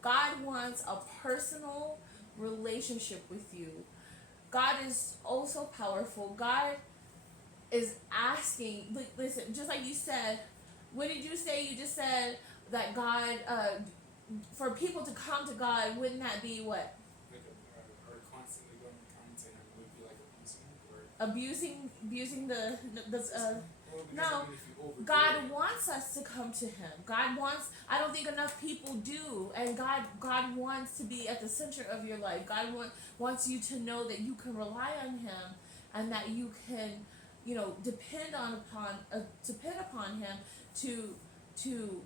God wants a personal relationship with you. God is also powerful. God is asking, listen, just like you said, what did you say? You just said that God, for people to come to God, wouldn't that be what? Like or constantly going coming to him would be like abusing it, or Abusing the well, because I no. mean, if you overdo God it, wants us to come to him. God wants, I don't think enough people do, and God wants to be at the center of your life. Wants you to know that you can rely on him, and that you can, depend upon him to to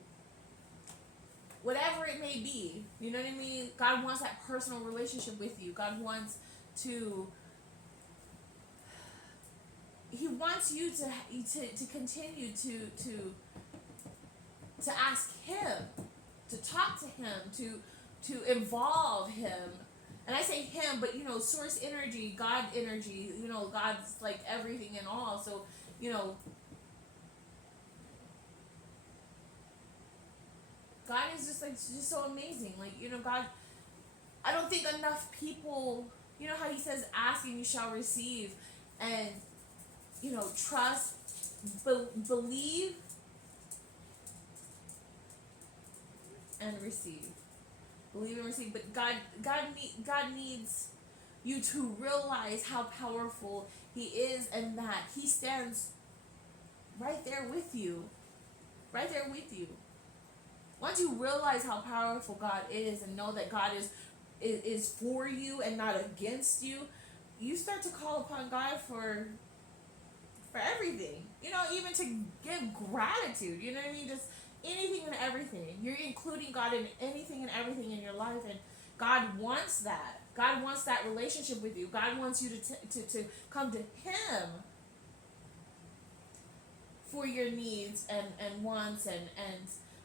whatever it may be. You know what I mean? God wants that personal relationship with you. God wants to he wants you to continue to ask him, to talk to him, to involve him. And I say him, but source energy, God energy, God's like everything and all. So, you know, God is just so amazing. Like, God, I don't think enough people, how he says ask and you shall receive, and trust, believe and receive. Believe and receive. But God needs you to realize how powerful he is, and that he stands right there with you. Right there with you. Once you realize how powerful God is, and know that God is for you and not against you, you start to call upon God for everything. Even to give gratitude. You know what I mean? Just anything and everything. You're including God in anything and everything in your life, and God wants that. God wants that relationship with you. God wants you to come to him for your needs and wants,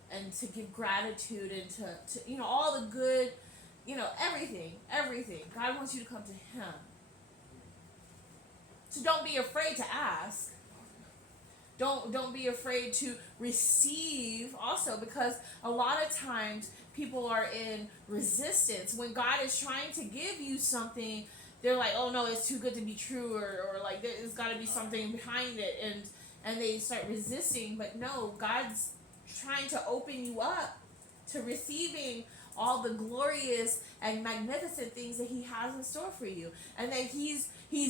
and to give gratitude, and to all the good, everything. God wants you to come to him. So don't be afraid to ask. Don't be afraid to receive also, because a lot of times people are in resistance when God is trying to give you something. They're like, oh no, it's too good to be true, or like there's got to be something behind it, and they start resisting. But no, God's trying to open you up to receiving all the glorious and magnificent things that he has in store for you, and that he's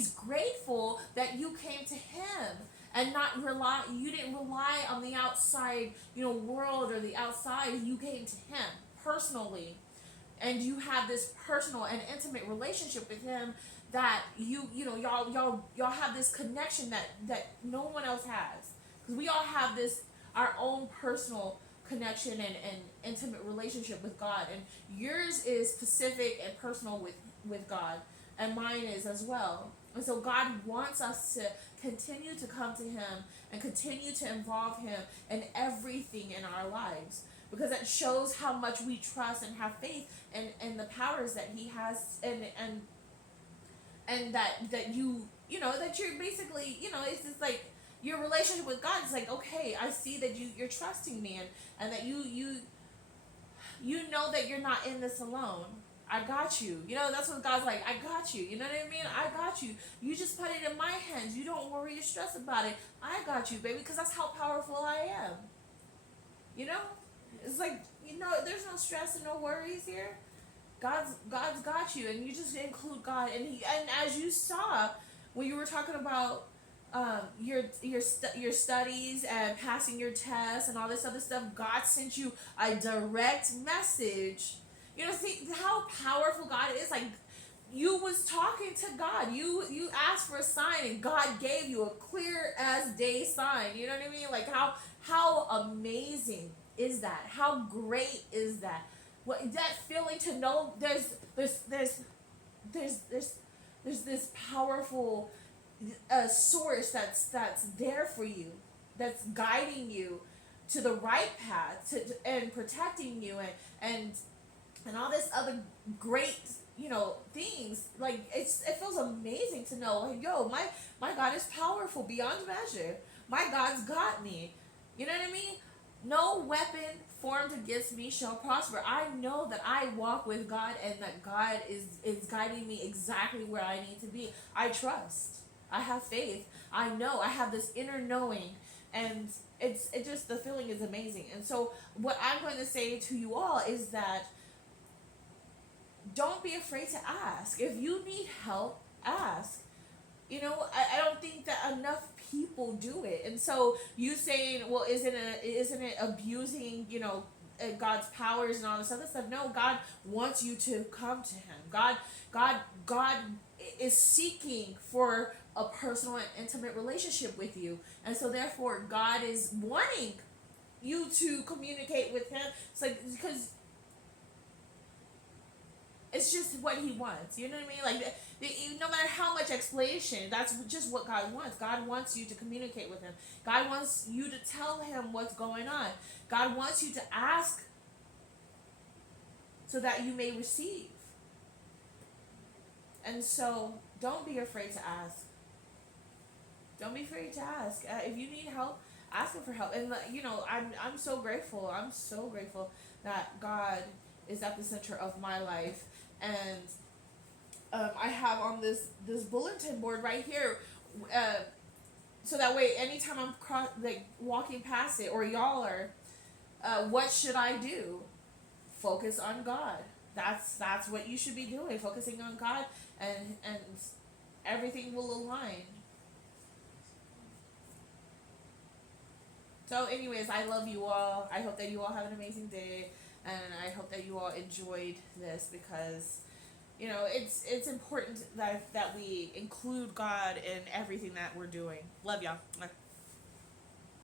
grateful that you came to him, and not rely you didn't rely on the outside, world, or the outside. You came to him personally, and you have this personal and intimate relationship with him, that y'all have this connection that no one else has, because we all have this, our own personal connection and intimate relationship with God, and yours is specific and personal with God, and mine is as well. And so God wants us to continue to come to him, and continue to involve him in everything in our lives, because it shows how much we trust and have faith in the powers that he has, and that that you're basically, it's just like your relationship with God is like, okay, I see that you're trusting me, and that you know that you're not in this alone. I got you. That's what God's like. I got you. You know what I mean? I got you. You just put it in my hands. You don't worry or stress about it. I got you, baby, because that's how powerful I am. You know? It's like, there's no stress and no worries here. God's got you, and you just include God, and as you saw when you were talking about your studies and passing your tests and all this other stuff, God sent you a direct message. See how powerful God is. Like, you was talking to God. You asked for a sign, and God gave you a clear as day sign. You know what I mean? Like, how amazing is that? How great is that? What that feeling to know there's there's there's this powerful source that's there for you, that's guiding you to the right path, and protecting you, and all this other great things. Like, it feels amazing to know, like, yo, my God is powerful beyond measure. My God's got me. You know what I mean? No weapon formed against me shall prosper. I know that I walk with God and that God is guiding me exactly where I need to be. I trust. I have faith. I know. I have this inner knowing, and it just, the feeling is amazing. And so what I'm going to say to you all is that don't be afraid to ask. If you need help, ask. I don't think that enough people do it. And so you saying, well, isn't it abusing, God's powers and all this other stuff? No, God wants you to come to him. God is seeking for a personal and intimate relationship with you. And so therefore God is wanting you to communicate with him. It's like, because it's just what he wants. You know what I mean? Like, no matter how much explanation, that's just what God wants. God wants you to communicate with him. God wants you to tell him what's going on. God wants you to ask so that you may receive. And so don't be afraid to ask. Don't be afraid to ask. If you need help, ask him for help. And I'm so grateful. I'm so grateful that God is at the center of my life. And I have on this bulletin board right here, so that way anytime I'm walking past it, or y'all are, what should I do? Focus on God. That's what you should be doing. Focusing on God, and everything will align. So anyways, I love you all. I hope that you all have an amazing day, and I hope that you all enjoyed this, because it's important that we include God in everything that we're doing. Love y'all.